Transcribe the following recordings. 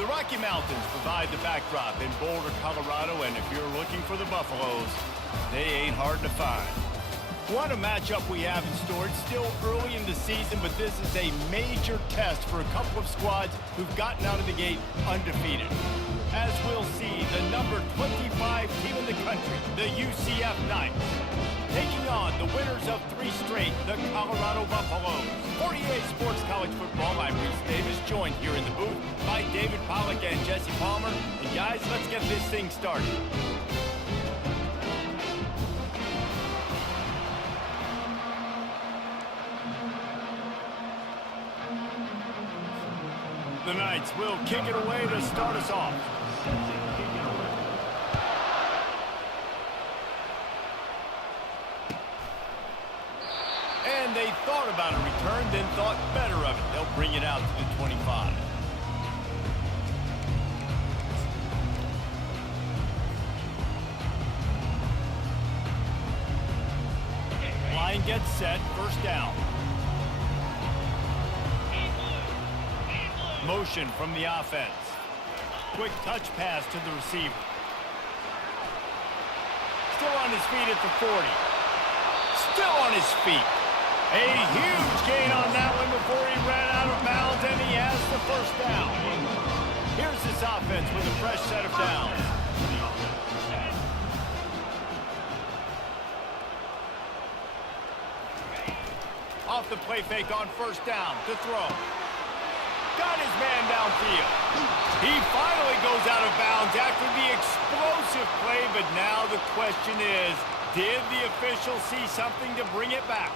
The Rocky Mountains provide the backdrop in Boulder, Colorado, and if you're looking for the Buffaloes, they ain't hard to find. What a matchup we have in store. It's still early in the season, but this is a major test for a couple of squads who've gotten out of the gate undefeated. As we'll see, the number 25 team in the country, the UCF Knights, taking on the winners of 3 straight, the Colorado Buffaloes. 48 Sports College Football, I'm Reese Davis, joined here in the booth by David Pollack and Jesse Palmer. And guys, let's get this thing started. The Knights will kick it away to start us off. And they thought about a return, then thought better of it. They'll bring it out to the 25. Line gets set, first down. Motion from the offense. Quick touch pass to the receiver. Still on his feet at the 40. Still on his feet. A huge gain on that one before he ran out of bounds, and he has the first down. Here's this offense with a fresh set of downs. Off the play fake on first down to throw. Got his man downfield. He finally goes out of bounds after the explosive play, but now the question is, did the official see something to bring it back?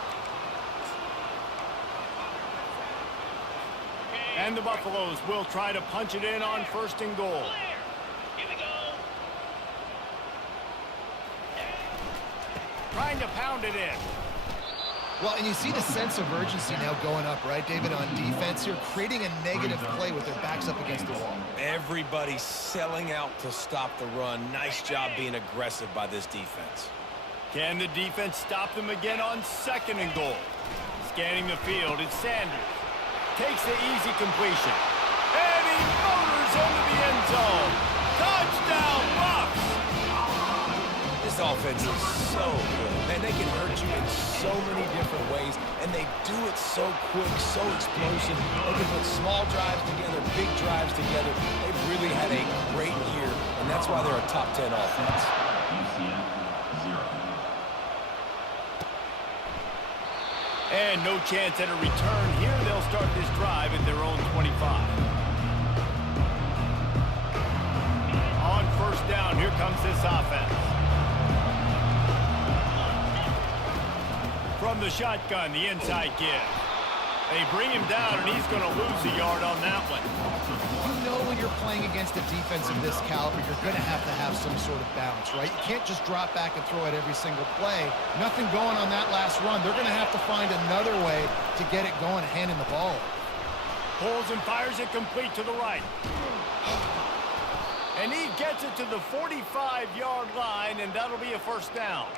And the Buffaloes will try to punch it in on first and goal. Trying to pound it in. Well, and you see the sense of urgency now going up, right, David, on defense here, creating a negative play with their backs up against the wall. Everybody's selling out to stop the run. Nice job being aggressive by this defense. Can the defense stop them again on second and goal? Scanning the field, it's Sanders. Takes the easy completion. And he motors into the end zone. Touchdown, Bucs! This offense is so good. Man, they can hurt you in so many different ways, and they do it so quick, so explosive. They can put small drives together, big drives together. They've really had a great year, and that's why they're a top 10 offense. And no chance at a return here. They'll start this drive at their own 25. On first down, here comes this offense. From the shotgun, the inside give. They bring him down, and he's going to lose a yard on that one. You know when you're playing against a defense of this caliber, you're going to have some sort of balance, right? You can't just drop back and throw it every single play. Nothing going on that last run. They're going to have to find another way to get it going, handing the ball. Pulls and fires it complete to the right. And he gets it to the 45-yard line, and that'll be a first down.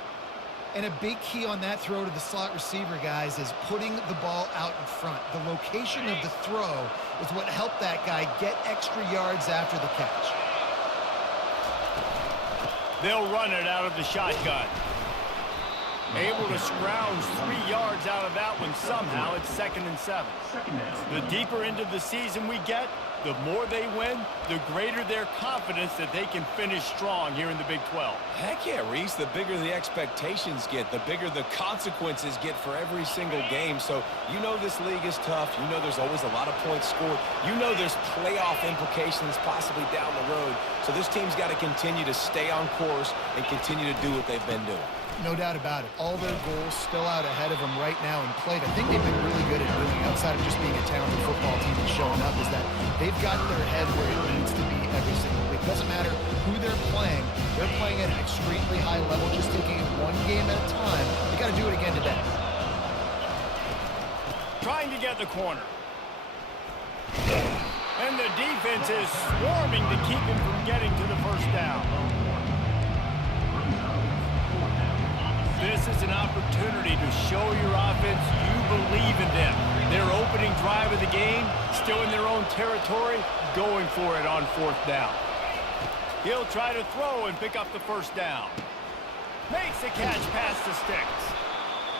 And a big key on that throw to the slot receiver, guys, is putting the ball out in front. The location of the throw is what helped that guy get extra yards after the catch. They'll run it out of the shotgun. Able to scrounge 3 yards out of that one somehow. It's 2nd and 7. The deeper into the season we get, the more they win, the greater their confidence that they can finish strong here in the Big 12. Heck yeah, Reese. The bigger the expectations get, the bigger the consequences get for every single game. So you know this league is tough. You know there's always a lot of points scored. You know there's playoff implications possibly down the road. So this team's got to continue to stay on course and continue to do what they've been doing. No doubt about it. All their goals still out ahead of them right now in play. I think they've been really good at doing, outside of just being a talented football team and showing up, is that they've got their head where it needs to be every single week. Doesn't matter who they're playing at an extremely high level, just taking it one game at a time. They got to do it again today. Trying to get the corner. And the defense is swarming to keep him from getting to the first down. This is an opportunity to show your offense you believe in them. Their opening drive of the game, still in their own territory, going for it on 4th down. He'll try to throw and pick up the 1st down. Makes the catch past the sticks.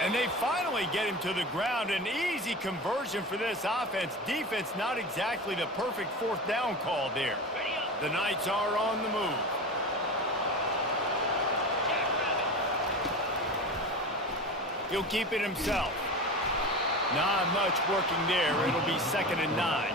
And they finally get him to the ground. An easy conversion for this offense. Defense not exactly the perfect 4th down call there. The Knights are on the move. He'll keep it himself. Not much working there. It'll be 2nd and 9.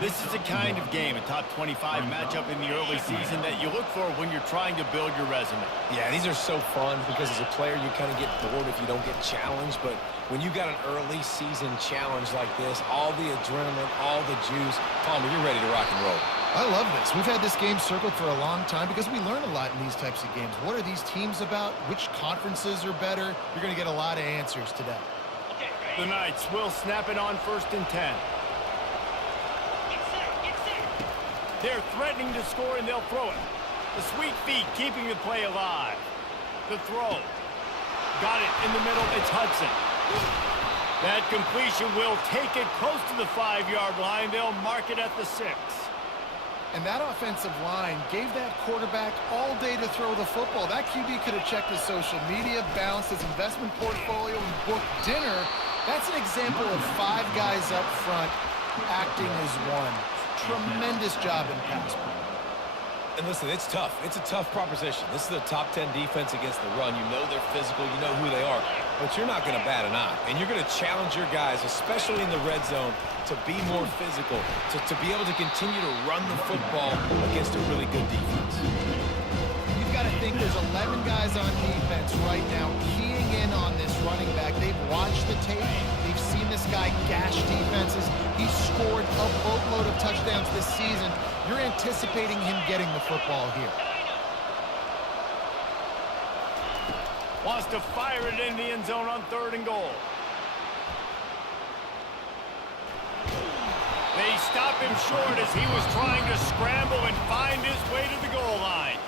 This is the kind of game, a top 25 matchup in the early season that you look for when you're trying to build your resume. Yeah, these are so fun because as a player, you kind of get bored if you don't get challenged. But when you got an early season challenge like this, all the adrenaline, all the juice, Palmer, you're ready to rock and roll. I love this. We've had this game circled for a long time because we learn a lot in these types of games. What are these teams about? Which conferences are better? You're going to get a lot of answers today. The Knights will snap it on 1st and 10. They're threatening to score, and they'll throw it. The sweet feet keeping the play alive. The throw. Got it in the middle. It's Hudson. That completion will take it close to the 5-yard line. They'll mark it at the 6. And that offensive line gave that quarterback all day to throw the football. That QB could have checked his social media, balanced his investment portfolio, and booked dinner. That's an example of 5 guys up front acting as one. Tremendous job in pass play. And listen, it's tough. It's a tough proposition. This is a top 10 defense against the run. You know they're physical. You know who they are. But you're not going to bat an eye. And you're going to challenge your guys, especially in the red zone, to be more physical, to be able to continue to run the football against a really good defense. You've got to think there's 11 guys on defense right now keying in on this running back. They've watched the tape. They've seen this guy gash defenses. He's scored a boatload of touchdowns this season. You're anticipating him getting the football here. Wants to fire it in the end zone on 3rd and goal. They stop him short as he was trying to scramble and find his way to the goal line.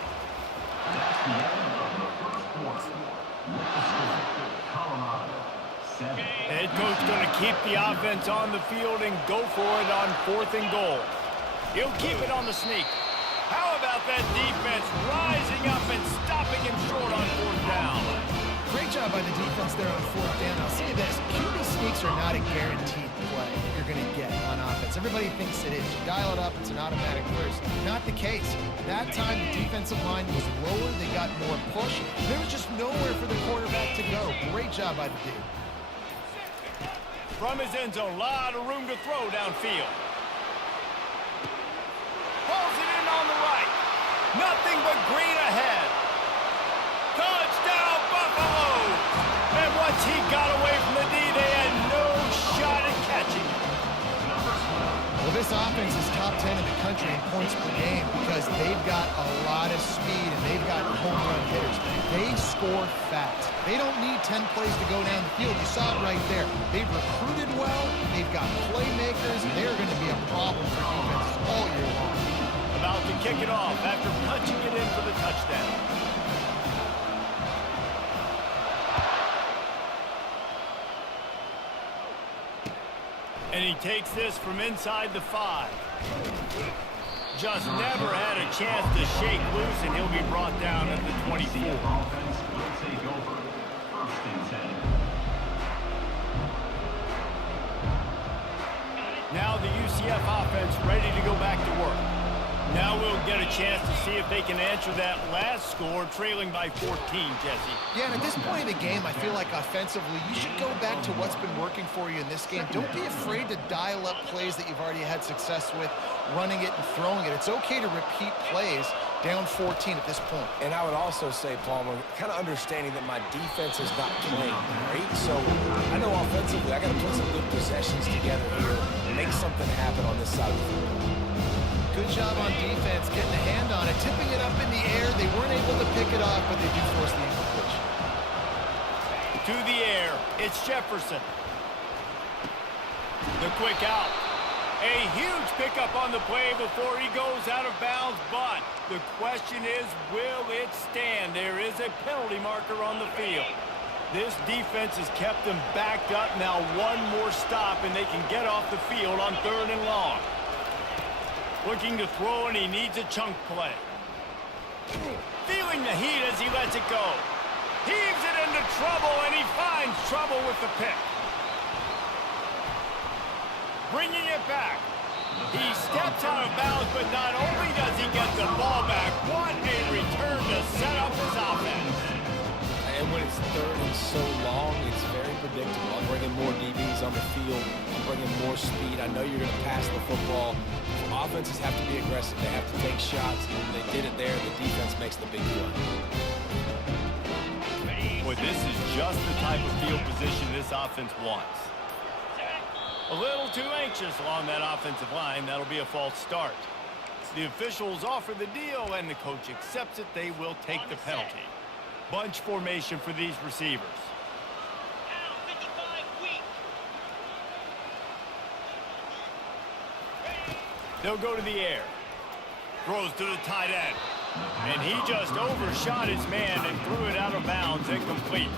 Head coach going to keep the offense on the field and go for it on 4th and goal. He'll keep it on the sneak. How about that defense rising up and stopping him short on 4th down? Great job by the defense there on 4th down. I'll say this, QB sneaks are not a guaranteed play you're going to get on offense. Everybody thinks it is. You dial it up, it's an automatic burst. Not the case. That time, the defensive line was lower. They got more push. There was just nowhere for the quarterback to go. Great job by the D. From his end zone, a lot of room to throw downfield. Pulls it in on the right. Nothing but green ahead. Touchdown, Buffalo! And once he got away from the D, they had no shot at catching him. Well, this offense is top 10 in the country in points per game because they've got a lot of speed and they've got home run hitters. They score fast. They don't need 10 plays to go down the field. You saw it right there. They've recruited well, they've got playmakers, and they're going to be a problem for defenses all year long. About to kick it off after punching it in for the touchdown. And he takes this from inside the 5. Just never had a chance to shake loose, and he'll be brought down at the 24. Now the UCF offense ready to go back to work. Now we'll get a chance to see if they can answer that last score, trailing by 14, Jesse. Yeah, and at this point in the game, I feel like offensively, you should go back to what's been working for you in this game. Don't be afraid to dial up plays that you've already had success with, running it and throwing it. It's okay to repeat plays down 14 at this point. And I would also say, Palmer, kind of understanding that my defense is not playing great. So I know offensively, I got to put some good possessions together here and make something happen on this side of the field. Good job on defense, getting a hand on it, tipping it up in the air. They weren't able to pick it off, but they do force the incompletion. To the air, it's Jefferson. The quick out. A huge pickup on the play before he goes out of bounds, but the question is, will it stand? There is a penalty marker on the field. This defense has kept them backed up. Now one more stop, and they can get off the field on 3rd and long. Looking to throw, and he needs a chunk play. Feeling the heat as he lets it go. Heaves it into trouble, and he finds trouble with the pick. Bringing it back. He steps out of bounds, but not only does he get the ball back, what a return to set up his offense. And when it's 3rd and so long, it's very predictable. I'm bringing more DBs on the field. I'm bringing more speed. I know you're going to pass the football. Offenses have to be aggressive. They have to take shots. They did it there. The defense makes the big play. Boy, this is just the type of field position this offense wants. A little too anxious along that offensive line. That'll be a false start. The officials offer the deal, and the coach accepts it. They will take the penalty. Bunch formation for these receivers. They'll go to the air. Throws to the tight end. And he just overshot his man and threw it out of bounds, incomplete.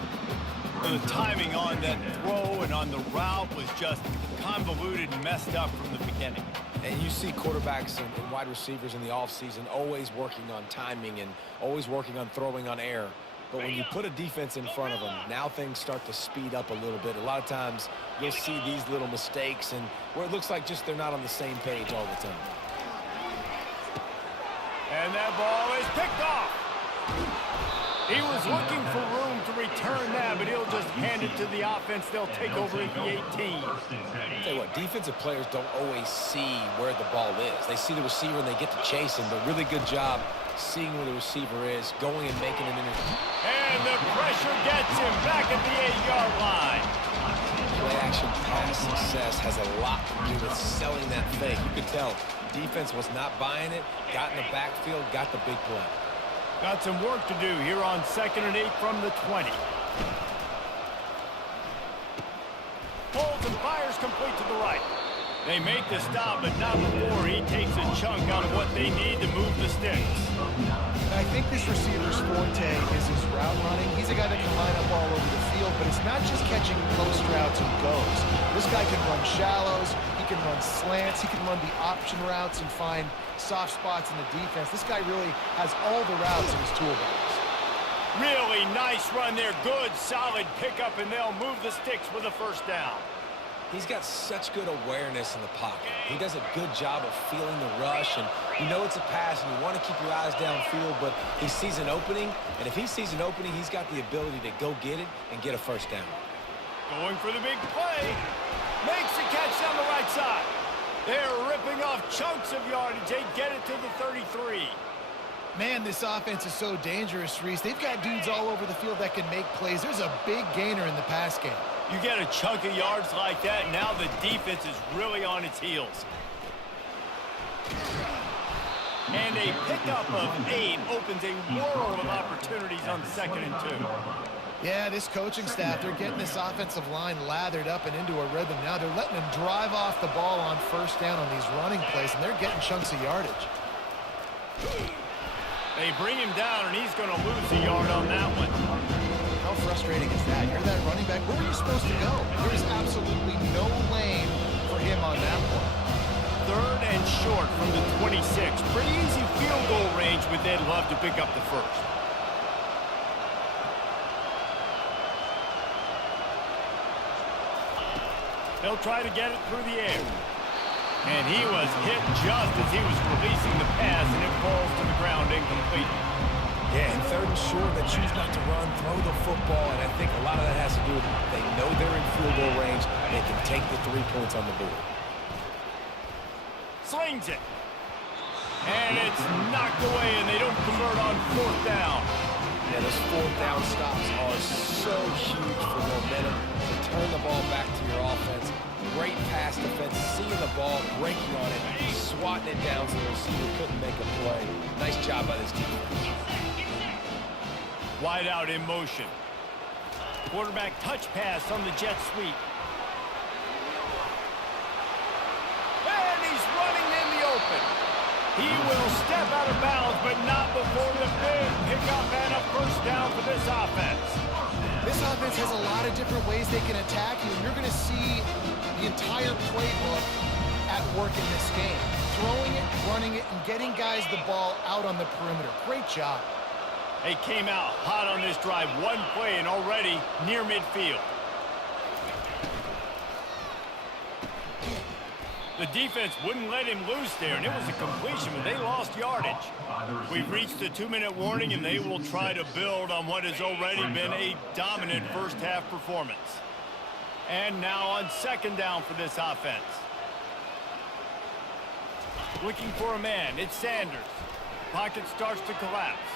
The timing on that throw and on the route was just convoluted and messed up from the beginning. And you see quarterbacks and wide receivers in the offseason always working on timing and always working on throwing on air. But when you put a defense in front of them, now things start to speed up a little bit. A lot of times you'll see these little mistakes and where it looks like just they're not on the same page all the time. And that ball is picked off. He was looking for room to return that, but he'll just hand it to the offense. They'll take over at the 18. I'll tell you what, defensive players don't always see where the ball is. They see the receiver and they get to chase him, but really good job seeing where the receiver is, going and making an interception. And the pressure gets him back at the 8-yard line. Play-action pass success has a lot to do with selling that fake. You could tell defense was not buying it, got in the backfield, got the big play. Got some work to do here on 2nd and 8 from the 20. Pulls and fires complete to the right. They make the stop, but not before he takes a chunk out of what they need to move the sticks. I think this receiver's forte is his route running. He's a guy that can line up all over the field, but it's not just catching post routes and goes. This guy can run shallows, he can run slants, he can run the option routes and find soft spots in the defense. This guy really has all the routes in his toolbox. Really nice run there. Good, solid pickup, and they'll move the sticks with a first down. He's got such good awareness in the pocket. He does a good job of feeling the rush, and you know it's a pass, and you want to keep your eyes downfield, but he sees an opening, and if he sees an opening, he's got the ability to go get it and get a first down. Going for the big play. Makes the catch down the right side. They're ripping off chunks of yardage. They get it to the 33. Man, this offense is so dangerous, Reese. They've got dudes all over the field that can make plays. There's a big gainer in the pass game. You get a chunk of yards like that, now the defense is really on its heels. And a pickup of 8 opens a world of opportunities on 2nd and 2. Yeah, this coaching staff, they're getting this offensive line lathered up and into a rhythm now. They're letting them drive off the ball on first down on these running plays, and they're getting chunks of yardage. They bring him down, and he's going to lose a yard on that one. How frustrating is that? You're that running back. Where were you supposed to go? There is absolutely no lane for him on that one. 3rd and short from the 26. Pretty easy field goal range, but they'd love to pick up the first. They'll try to get it through the air. And he was hit just as he was releasing the pass, and it falls to the ground incomplete. Yeah, and 3rd and short, they choose not to run, throw the football, and I think a lot of that has to do with they know they're in field goal range, they can take the 3 points on the board. Slings it. And it's knocked away, and they don't convert on 4th down. Yeah, those 4th down stops are so huge for momentum to turn the ball back to your offense. Great pass defense, seeing the ball, breaking on it, swatting it down so the receiver couldn't make a play. Nice job by this defense. Wide out in motion. Quarterback touch pass on the jet sweep. And he's running in the open. He will step out of bounds, but not before the big pickup and a first down for this offense. This offense has a lot of different ways they can attack you, and you're going to see the entire playbook at work in this game. Throwing it, running it, and getting guys the ball out on the perimeter. Great job. They came out hot on this drive. One play and already near midfield. The defense wouldn't let him loose there, and it was a completion, but they lost yardage. We've reached the 2-minute warning, and they will try to build on what has already been a dominant first-half performance. And now on second down for this offense. Looking for a man, it's Sanders. Pocket starts to collapse.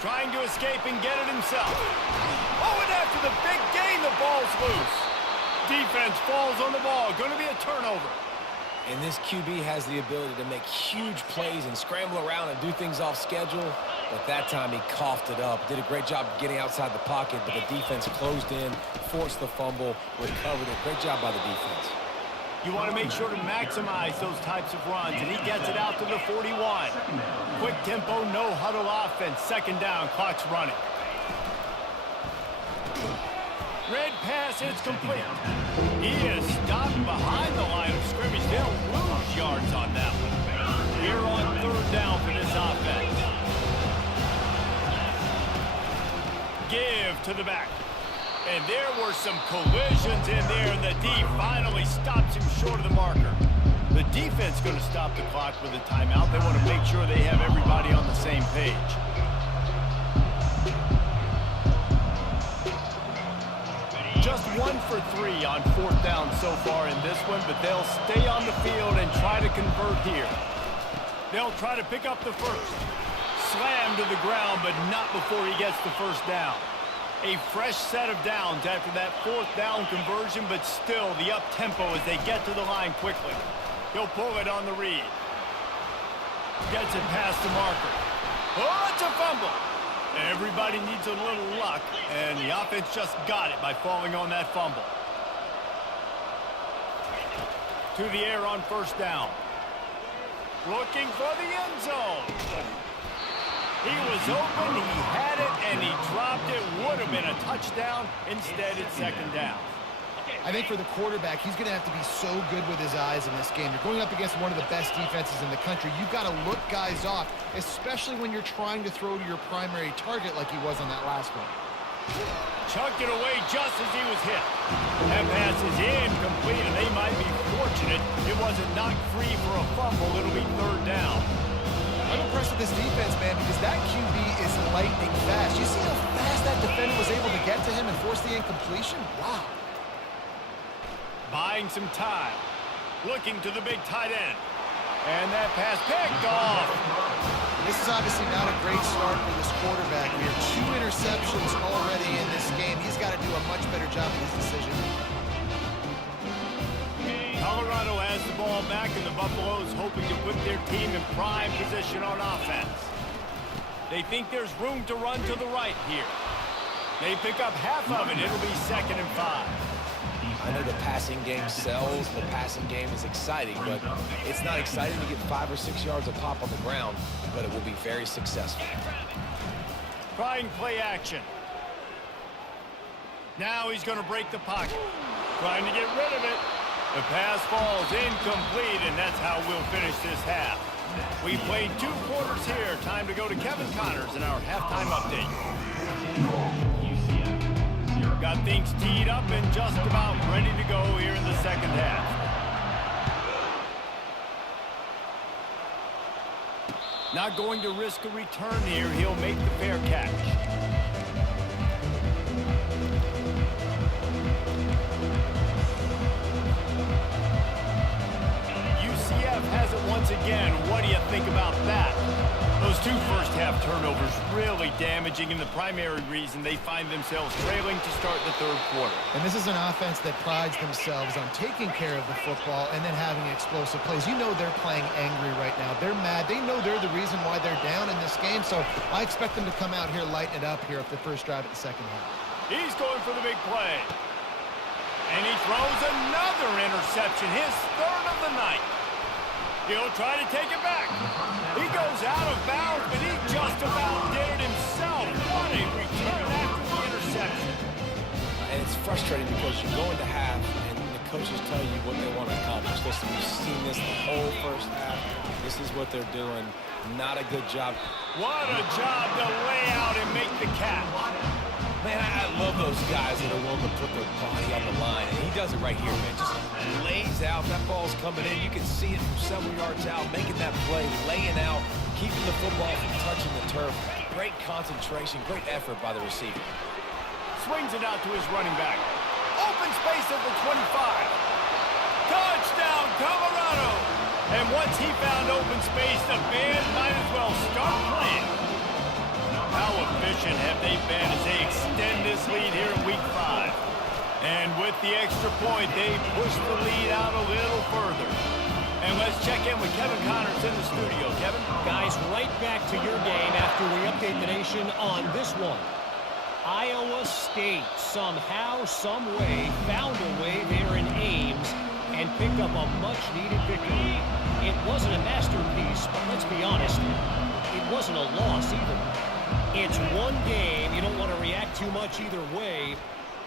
Trying to escape and get it himself. Oh, and after the big gain, the ball's loose. Defense falls on the ball. Going to be a turnover. And this QB has the ability to make huge plays and scramble around and do things off schedule. But that time he coughed it up. Did a great job getting outside the pocket, but the defense closed in, forced the fumble, recovered it. Great job by the defense. You want to make sure to maximize those types of runs, and he gets it out to the 41. Quick tempo, no huddle offense. Second down, clock's running. Red pass, it's complete. He is stopped behind the line of scrimmage. They'll lose yards on that one. We're on third down for this offense. Give to the back. And there were some collisions in there, and the D finally stops him short of the marker. The defense going to stop the clock with a timeout. They want to make sure they have everybody on the same page. Just 1 for 3 on fourth down so far in this one, but they'll stay on the field and try to convert here. They'll try to pick up the first. Slam to the ground, but not before he gets the first down. A fresh set of downs after that fourth down conversion, but still the up-tempo as they get to the line quickly. He'll pull it on the read. Gets it past the marker. Oh, it's a fumble. Everybody needs a little luck, and the offense just got it by falling on that fumble. To the air on first down. Looking for the end zone. He was open, he had it, and he dropped it. Would have been a touchdown. Instead, it's second down. I think for the quarterback, he's going to have to be so good with his eyes in this game. You're going up against one of the best defenses in the country. You've got to look guys off, especially when you're trying to throw to your primary target like he was on that last one. Chucked it away just as he was hit. That pass is incomplete, and they might be fortunate it wasn't knocked free for a fumble. It'll be third down. I'm impressed with this defense, man, because that QB is lightning fast. You see how fast that defender was able to get to him and force the incompletion? Wow. Buying some time. Looking to the big tight end. And that pass picked off. This is obviously not a great start for this quarterback. We have 2 interceptions already in this game. He's got to do a much better job in his decision. Colorado has the ball back, and the Buffaloes hoping to put their team in prime position on offense. They think there's room to run to the right here. They pick up half of it. It'll be 2nd and 5. I know the passing game sells, the passing game is exciting, but it's not exciting to get 5 or 6 yards of pop on the ground, but it will be very successful. Trying play action. Now he's going to break the pocket. Trying to get rid of it. The pass falls incomplete, and that's how we'll finish this half. We played 2 quarters here. Time to go to Kevin Connors in our halftime update. Got things teed up and just about ready to go here in the second half. Not going to risk a return here. He'll make the fair catch. UCF has it once again. What do you think about that? Those 2 first-half turnovers really damaging, and the primary reason they find themselves trailing to start the third quarter. And this is an offense that prides themselves on taking care of the football and then having explosive plays. You know they're playing angry right now. They're mad. They know they're the reason why they're down in this game, so I expect them to come out here, lighten it up here at the first drive of the second half. He's going for the big play. And he throws another interception, his 3rd of the night. He'll try to take it back. He goes out of bounds, but he just about did it himself. What a return after the interception. it's frustrating because you go into half and the coaches tell you what they want to accomplish. Listen, we've seen this the whole first half. This is what they're doing. Not a good job. What a job to lay out and make the catch. Man, I love those guys that are willing to put their body on the line. And he does it right here, man. Just lays out. That ball's coming in. You can see it from several yards out, making that play, laying out, keeping the football from touching the turf. Great concentration, great effort by the receiver. Swings it out to his running back. Open space at the 25. Touchdown, Colorado! And once he found open space, the band might as well start playing. How efficient have they been as they extend this lead here in Week 5? And with the extra point, they push the lead out a little further. And let's check in with Kevin Connors in the studio. Kevin? Guys, right back to your game after we update the nation on this one. Iowa State somehow, some way, found a way there in Ames and picked up a much-needed victory. It wasn't a masterpiece, but let's be honest, it wasn't a loss either. It's one game. You don't want to react too much either way,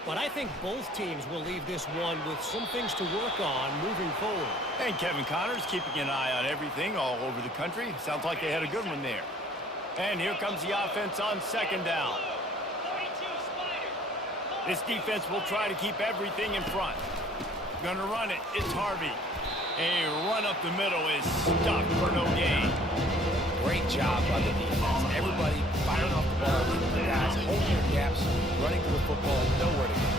but I think both teams will leave this one with some things to work on moving forward. And Kevin Connors keeping an eye on everything all over the country. Sounds like they had a good one there. And here comes the offense on second down. This defense will try to keep everything in front. Gonna run it. It's Harvey. A run up the middle is stuck for no gain. Great job by the defense. Everybody firing off the ball. The guys holding their gaps, running to the football, nowhere to go.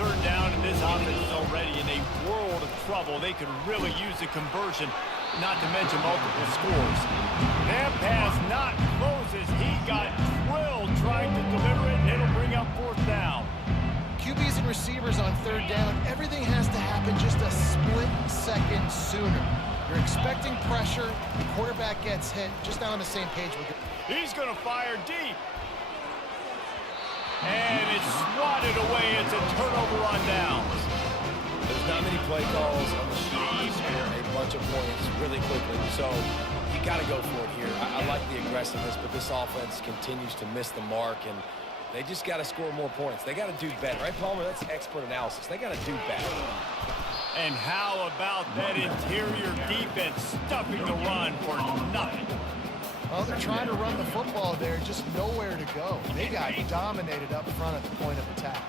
Third down, and this offense is already in a world of trouble. They could really use a conversion, not to mention multiple scores. That pass not closes. He got drilled trying to deliver it, and it'll bring up fourth down. QBs and receivers on third down, everything has to happen just a split second sooner. You're expecting pressure, the quarterback gets hit, just not on the same page with it. He's going to fire deep. And it's swatted away. It's a turnover on downs. There's not many play calls on the sheet to score a bunch of points really quickly, so you got to go for it here. I like the aggressiveness, but this offense continues to miss the mark, and they just got to score more points. They got to do better, right, Palmer? That's expert analysis. They got to do better. And how about that interior defense stuffing the run for nothing? Well, they're trying to run the football there, just nowhere to go. They got dominated up front at the point of attack.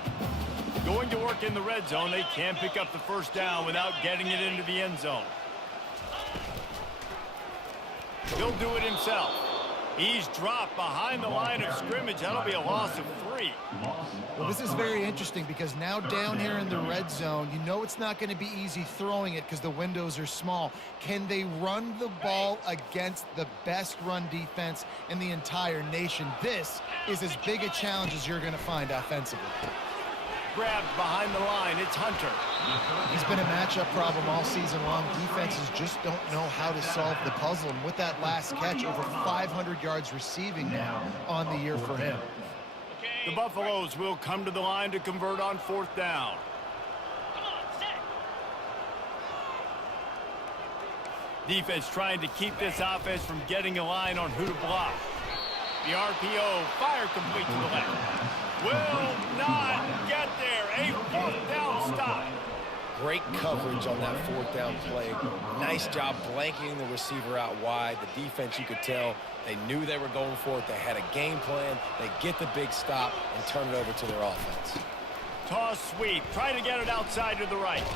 Going to work in the red zone. They can't pick up the first down without getting it into the end zone. He'll do it himself. He's dropped behind the line of scrimmage. That'll be a loss of 3. Well, this is very interesting because now down here in the red zone, you know it's not going to be easy throwing it because the windows are small. Can they run the ball against the best run defense in the entire nation? This is as big a challenge as you're going to find offensively. Grabbed behind the line. It's Hunter. He's been a matchup problem all season long. Defenses just don't know how to solve the puzzle. And with that last catch, over 500 yards receiving now on the year for him. The Buffaloes will come to the line to convert on fourth down. Defense trying to keep this offense from getting a line on who to block. The RPO fire complete to the left. Will not get there. A fourth down stop. Great coverage on that fourth down play. Nice job blanketing the receiver out wide. The defense, you could tell, they knew they were going for it. They had a game plan. They get the big stop and turn it over to their offense. Toss sweep. Try to get it outside to the right.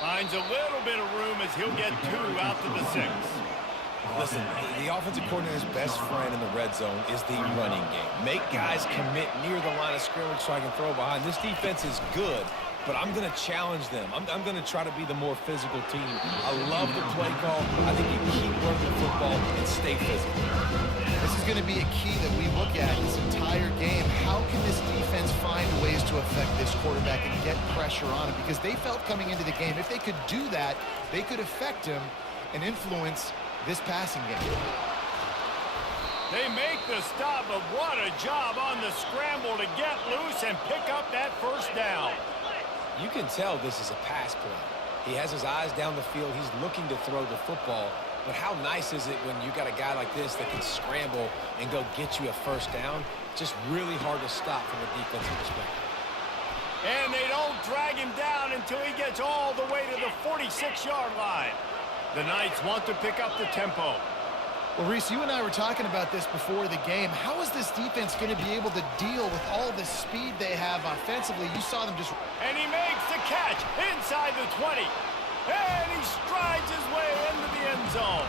Finds a little bit of room as he'll get 2 out to the 6. Listen, the offensive coordinator's best friend in the red zone is the running game. Make guys commit near the line of scrimmage so I can throw behind. This defense is good, but I'm going to challenge them. I'm going to try to be the more physical team. I love the play call. I think you keep running the football and stay physical. This is going to be a key that we look at this entire game. How can this defense find ways to affect this quarterback and get pressure on him? Because they felt coming into the game, if they could do that, they could affect him and influence this passing game. They make the stop, but what a job on the scramble to get loose and pick up that first down. You can tell this is a pass play. He has his eyes down the field. He's looking to throw the football. But how nice is it when you got a guy like this that can scramble and go get you a first down? Just really hard to stop from a defensive perspective. And they don't drag him down until he gets all the way to the 46-yard line. The Knights want to pick up the tempo. Well, Reese, you and I were talking about this before the game. How is this defense going to be able to deal with all the speed they have offensively? You saw them just... And he makes the catch inside the 20. And he strides his way into the end zone.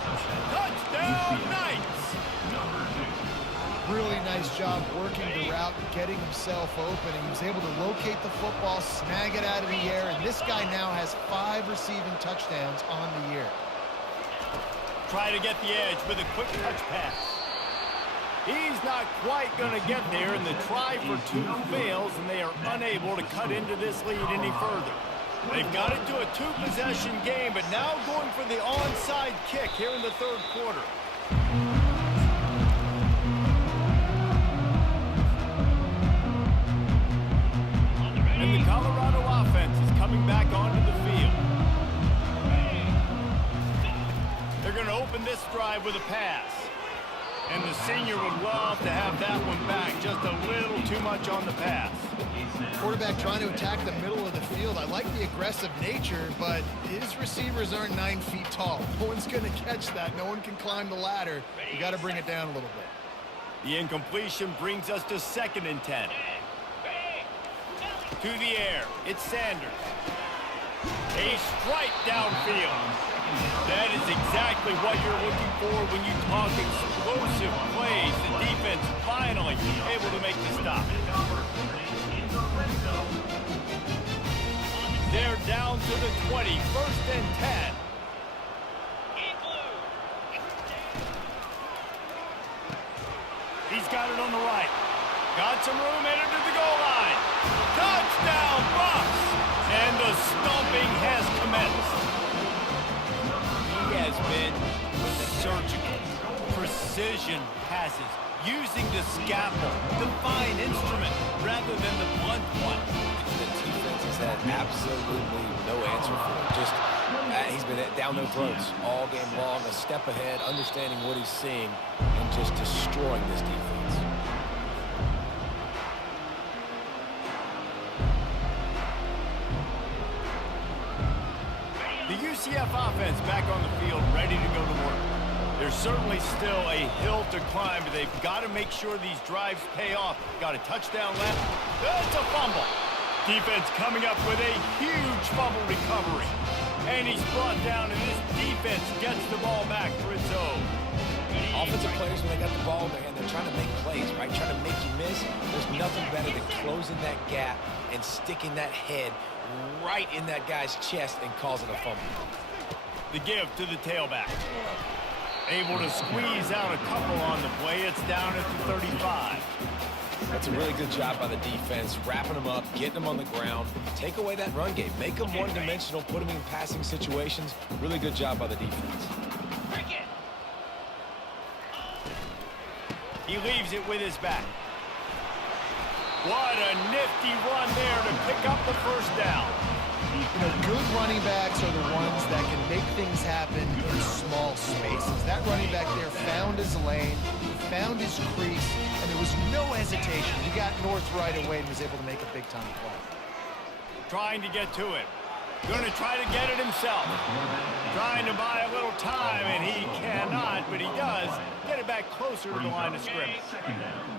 Touchdown, Knights! Really nice job working the route, getting himself open, and he was able to locate the football, snag it out of the air, and this guy now has 5 receiving touchdowns on the year. Try to get the edge with a quick touch pass. He's not quite going to get there, and the try for 2 fails, and they are unable to cut into this lead any further. They've got it to a 2-possession game, but now going for the onside kick here in the 3rd quarter. And the Colorado offense is coming back onto the field. They're going to open this drive with a pass. And the senior would love to have that one back. Just a little too much on the pass. Quarterback trying to attack the middle of the field. I like the aggressive nature, but his receivers aren't 9 feet tall. No one's going to catch that. No one can climb the ladder. You got to bring it down a little bit. The incompletion brings us to 2nd and 10. To the air, it's Sanders. A strike downfield. That is exactly what you're looking for when you talk explosive plays. The defense finally able to make the stop. They're down to the 20, 1st and 10. He's got it on the right. Got some room headed to the goal line. Touchdown, Bucks! And the stomping has commenced. He has been surgical. Precision passes. Using the scalpel, the fine instrument, rather than the blunt one. The defense has had absolutely no answer for it. Just, he's been down their throats all game long, a step ahead, understanding what he's seeing, and just destroying this defense. The UCF offense back on the field, ready to go to work. There's certainly still a hill to climb, but they've got to make sure these drives pay off. Got a touchdown left. That's a fumble. Defense coming up with a huge fumble recovery. And he's brought down, and this defense gets the ball back for its own. Offensive players, when they got the ball in their hand, they're trying to make plays, right? Trying to make you miss. There's nothing better than closing that gap and sticking that head right in that guy's chest and causing a fumble. The give to the tailback. Able to squeeze out a couple on the play. It's down at the 35. That's a really good job by the defense, wrapping them up, getting them on the ground. Take away that run game. Make them one-dimensional, put them in passing situations. Really good job by the defense. He leaves it with his back. What a nifty run there to pick up the 1st down. You know, good running backs are the ones that can make things happen in small spaces. That running back there found his lane, found his crease, and there was no hesitation. He got north right away and was able to make a big-time play. Trying to get to it. Going to try to get it himself. Trying to buy a little time, and he cannot, but he does get it back closer to the line of scrimmage.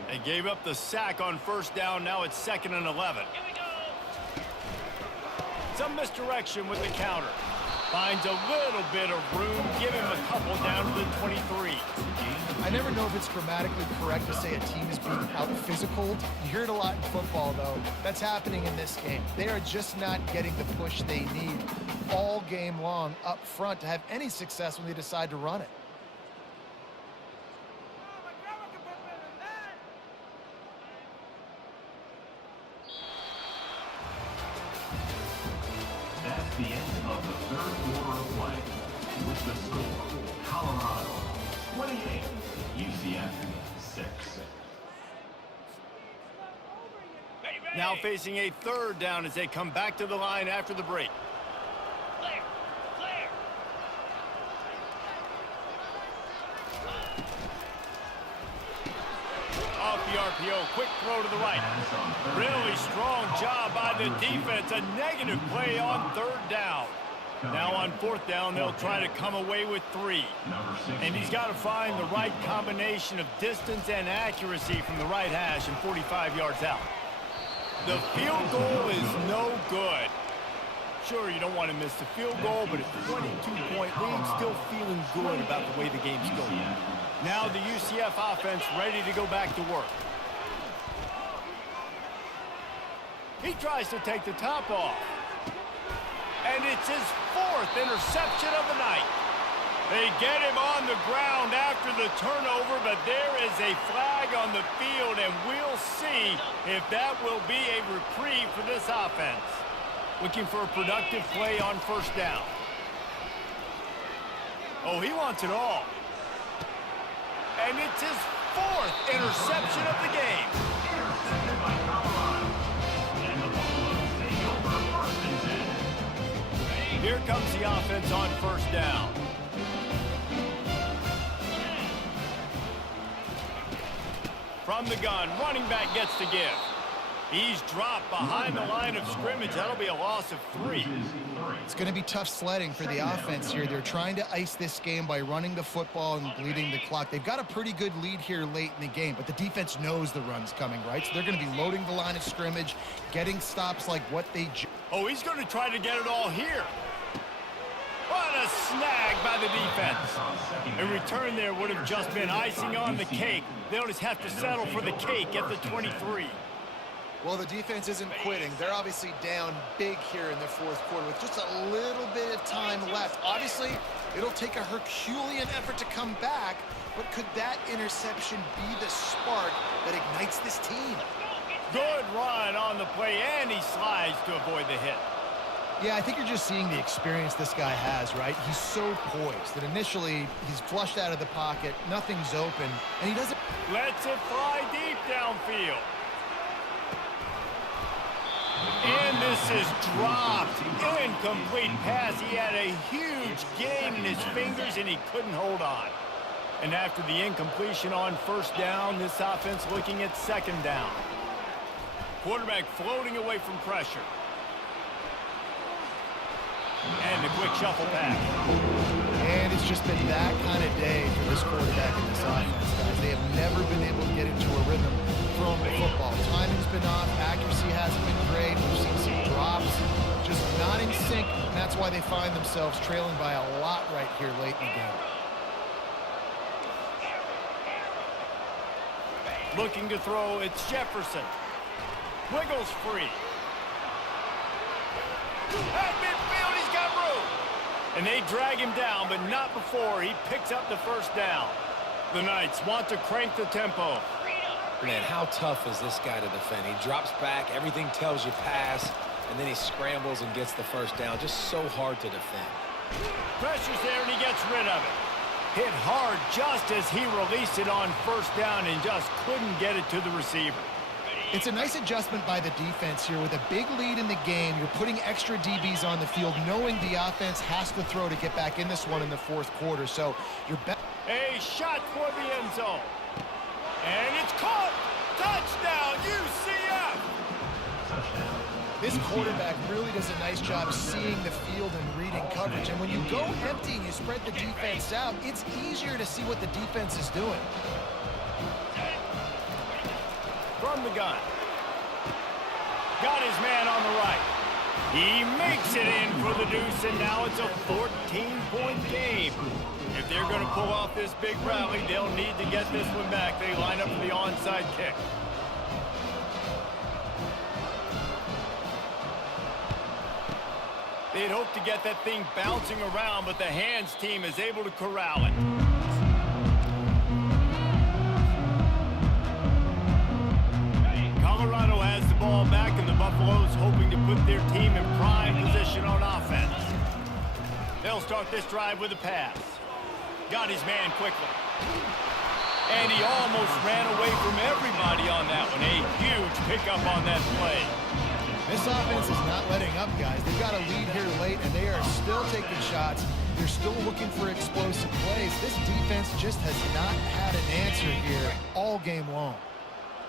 They gave up the sack on 1st down. Now it's 2nd and 11. Some misdirection with the counter. Finds a little bit of room. Give him a couple down to the 23. I never know if it's grammatically correct to say a team is being out-physicaled. You hear it a lot in football, though. That's happening in this game. They are just not getting the push they need all game long up front to have any success when they decide to run it. That's the end of the 3rd quarter of play. With the score, Colorado 28, UCF 6. Now facing a 3rd down as they come back to the line after the break. Off the RPO. Quick throw to the right. Really strong job by the defense. A negative play on third down. Now on fourth down, they'll try to come away with 3. And he's got to find the right combination of distance and accuracy from the right hash and 45 yards out. The field goal is no good. Sure, you don't want to miss the field goal, but a 22-point lead, still feeling good about the way the game's going. Now the UCF offense ready to go back to work. He tries to take the top off. And it's his 4th interception of the night. They get him on the ground after the turnover, but there is a flag on the field, and we'll see if that will be a reprieve for this offense. Looking for a productive play on first down. Oh, he wants it all. And it's his 4th interception of the game. Intercepted by Colorado. And the Buffaloes take over 1st and 10. Here comes the offense on first down. From the gun, running back gets to give. He's dropped behind the line of scrimmage. That'll be a loss of 3. It's going to be tough sledding for the offense here. They're trying to ice this game by running the football and bleeding the clock. They've got a pretty good lead here late in the game, but the defense knows the run's coming, right? So they're going to be loading the line of scrimmage, getting stops like what they... Oh, he's going to try to get it all here. What a snag by the defense. A return there would have just been icing on the cake. They'll just have to settle for the cake at the 23. Well, the defense isn't quitting. They're obviously down big here in the 4th quarter with just a little bit of time left. Obviously, it'll take a Herculean effort to come back, but could that interception be the spark that ignites this team? Good run on the play, and he slides to avoid the hit. Yeah, I think you're just seeing the experience this guy has, right? He's so poised that initially he's flushed out of the pocket, nothing's open, and he doesn't... Lets it fly deep downfield. And this is dropped. Incomplete pass. He had a huge gain in his fingers, and he couldn't hold on. And after the incompletion on first down, this offense looking at second down. Quarterback floating away from pressure. And the quick shuffle pass. And it's just been that kind of day for this quarterback in this offense, guys. They have never been able to get into a rhythm throwing the football. Timing's been off. Accuracy hasn't been great. We've seen some drops. Just not in sync. And that's why they find themselves trailing by a lot right here late in the game. Looking to throw, it's Jefferson. Wiggles free. At midfield, he's got room. And they drag him down, but not before he picks up the first down. The Knights want to crank the tempo. Man, how tough is this guy to defend? He drops back, everything tells you pass, and then he scrambles and gets the first down. Just so hard to defend. Pressure's there, and he gets rid of it. Hit hard just as he released it on first down and just couldn't get it to the receiver. It's a nice adjustment by the defense here. With a big lead in the game, you're putting extra DBs on the field, knowing the offense has to throw to get back in this one in the 4th quarter. So you're a shot for the end zone. And it's caught. Touchdown, UCF. This quarterback really does a nice job seeing the field and reading coverage. And when you go empty and you spread the defense out, it's easier to see what the defense is doing. From the gun. Got his man on the right. He makes it in for the deuce, and now it's a 14-point game. If they're going to pull off this big rally, they'll need to get this one back. They line up for the onside kick. They'd hope to get that thing bouncing around, but the hands team is able to corral it. Colorado has the ball back, and the Buffaloes hoping to put their team in prime position on offense. They'll start this drive with a pass. Got his man quickly. And he almost ran away from everybody on that one. A huge pickup on that play. This offense is not letting up, guys. They've got a lead here late, and they are still taking shots. They're still looking for explosive plays. This defense just has not had an answer here all game long.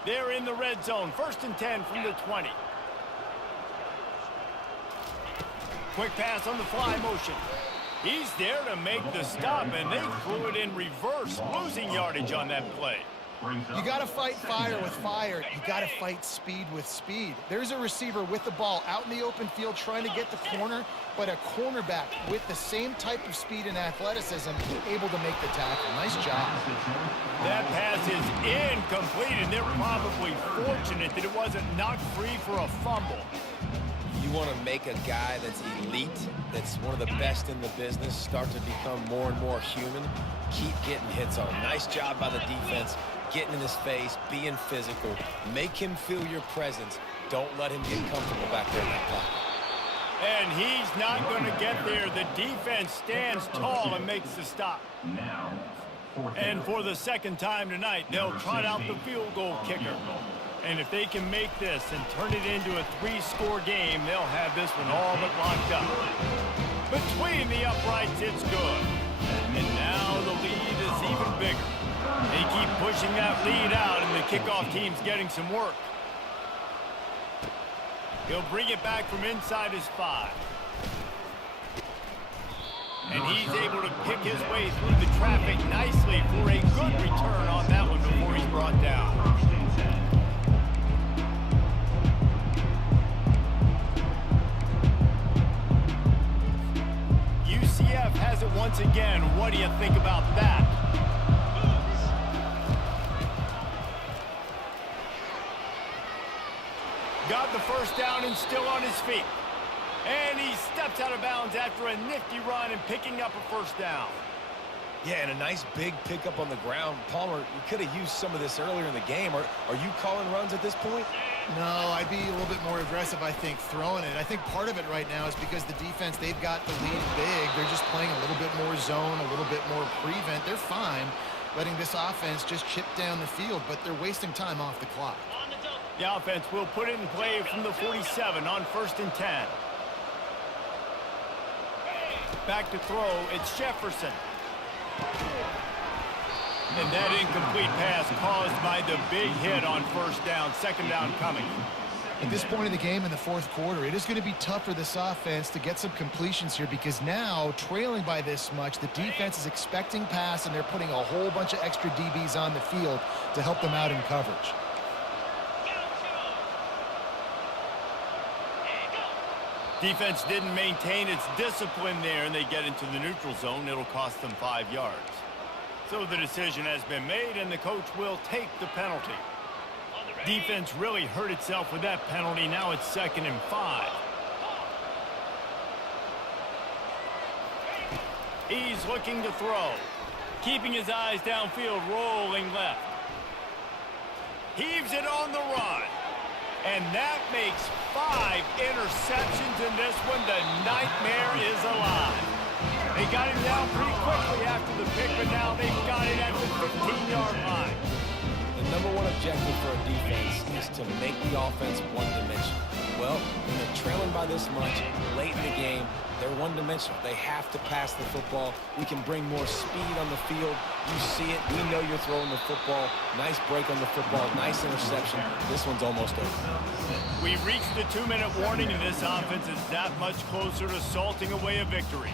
They're in the red zone. 1st and 10 from the 20. Quick pass on the fly motion. He's there to make the stop, and they threw it in reverse, losing yardage on that play. You got to fight fire with fire. You got to fight speed with speed. There's a receiver with the ball out in the open field trying to get the corner, but a cornerback with the same type of speed and athleticism able to make the tackle. Nice job. That pass is incomplete, and they're probably fortunate that it wasn't knocked free for a fumble. You want to make a guy that's elite, that's one of the best in the business, start to become more and more human. Keep getting hits on him. Nice job by the defense, getting in his face, being physical. Make him feel your presence. Don't let him get comfortable back there in that pocket. And he's not going to get there. The defense stands tall and makes the stop. Now, And for the second time tonight, they'll trot out the field goal kicker. And if they can make this and turn it into a 3-score game, they'll have this one all but locked up. Between the uprights, it's good. And now the lead is even bigger. They keep pushing that lead out, and the kickoff team's getting some work. He'll bring it back from inside his 5. And he's able to pick his way through the traffic nicely for a good return on that one before he's brought down. UCF has it once again. What do you think about that? Got the first down and still on his feet. And he steps out of bounds after a nifty run and picking up a first down. Yeah, and a nice big pickup on the ground. Palmer, you could have used some of this earlier in the game. Are you calling runs at this point? No, I'd be a little bit more aggressive, I think, throwing it. I think part of it right now is because the defense, they've got the lead big. They're just playing a little bit more zone, a little bit more prevent. They're fine letting this offense just chip down the field, but they're wasting time off the clock. The offense will put it in play from the 47 on 1st and 10. Back to throw, it's Jefferson. And that incomplete pass caused by the big hit on first down, 2nd down coming. At this point in the game in the 4th quarter, it is going to be tough for this offense to get some completions here because now, trailing by this much, the defense is expecting pass and they're putting a whole bunch of extra DBs on the field to help them out in coverage. Defense didn't maintain its discipline there, and they get into the neutral zone. It'll cost them 5 yards. So the decision has been made, and the coach will take the penalty. Defense really hurt itself with that penalty. Now it's 2nd and 5. He's looking to throw. Keeping his eyes downfield, rolling left. Heaves it on the run. And that makes 5 interceptions in this one. The nightmare is alive. They got him down pretty quickly after the pick, but now they've got it at the 15-yard line. The number one objective for a defense is to make the offense one-dimensional. Well, when they're trailing by this much, late in the game, they're one-dimensional. They have to pass the football. We can bring more speed on the field. You see it. We know you're throwing the football. Nice break on the football. Nice interception. This one's almost over. We reached the 2-minute warning, and this offense is that much closer to salting away a victory.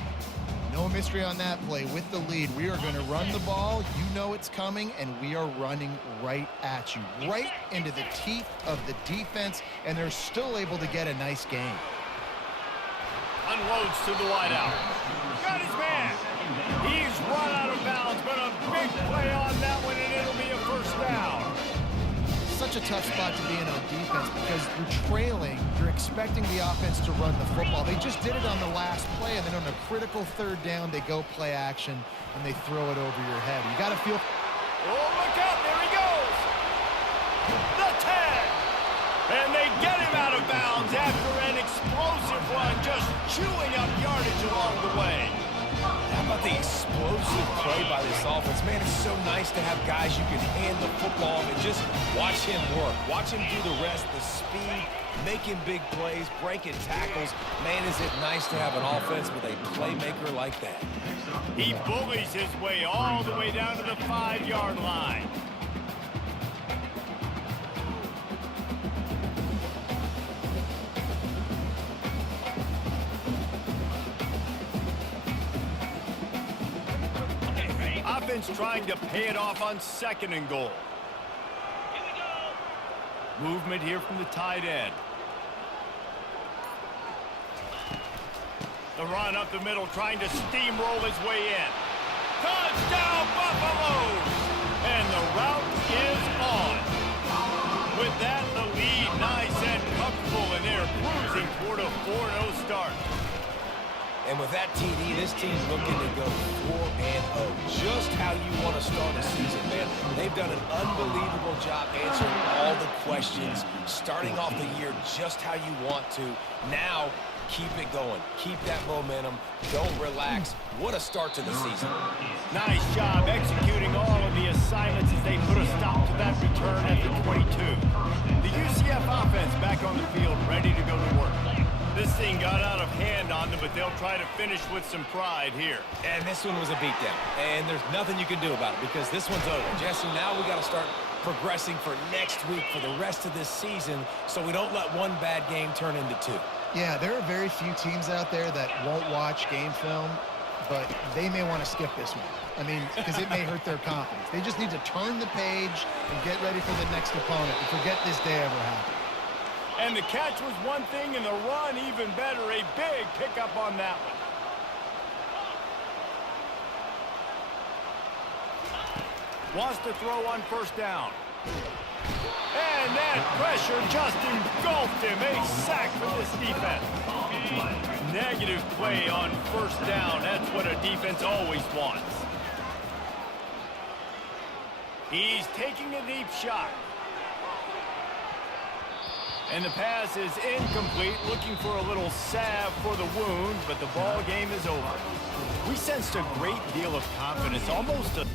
No mystery on that play. With the lead, we are going to run the ball. You know it's coming, and we are running right at you, right into the teeth of the defense, and they're still able to get a nice game. Unloads to the wideout. Got his man. He's run out of bounds, but a big play on that one, and it'll be a first down. Such a tough spot to be in on defense because you're trailing. You're expecting the offense to run the football. They just did it on the last play, and then on a critical 3rd down, they go play action, and they throw it over your head. You got to feel... Oh, look out. There he goes. The 10. And they get him out of bounds after an explosive run, just chewing up yardage along the way. How about the explosive play by this offense? Man, it's so nice to have guys you can hand the football and just watch him work. Watch him do the rest, the speed, making big plays, breaking tackles. Man, is it nice to have an offense with a playmaker like that. He bullies his way all the way down to the 5-yard line. offense trying to pay it off on 2nd and goal. Movement here from the tight end. The run up the middle, trying to steamroll his way in. Touchdown, Buffaloes! And the route is on. With that, the lead nice and comfortable, and they're cruising toward a 4-0 start. And with that TD, this team's looking to go 4-0. Just how you want to start a season, man. They've done an unbelievable job answering all the questions, starting off the year just how you want to. Now, keep it going. Keep that momentum. Don't relax. What a start to the season. Nice job executing all of the assignments as they put a stop to that return at the 22. The UCF offense back on the field, ready to go to work. This thing got out of hand on them, but they'll try to finish with some pride here. And this one was a beatdown. And there's nothing you can do about it because this one's over. Jesse, now we got to start progressing for next week for the rest of this season so we don't let one bad game turn into 2. Yeah, there are very few teams out there that won't watch game film, but they may want to skip this one. I mean, because it may hurt their confidence. They just need to turn the page and get ready for the next opponent and forget this day ever happened. And the catch was one thing, and the run even better. A big pickup on that one. Wants to throw on 1st down. And that pressure just engulfed him. A sack for this defense. Negative play on 1st down. That's what a defense always wants. He's taking a deep shot. And the pass is incomplete, looking for a little salve for the wound, but the ball game is over. We sensed a great deal of confidence, almost a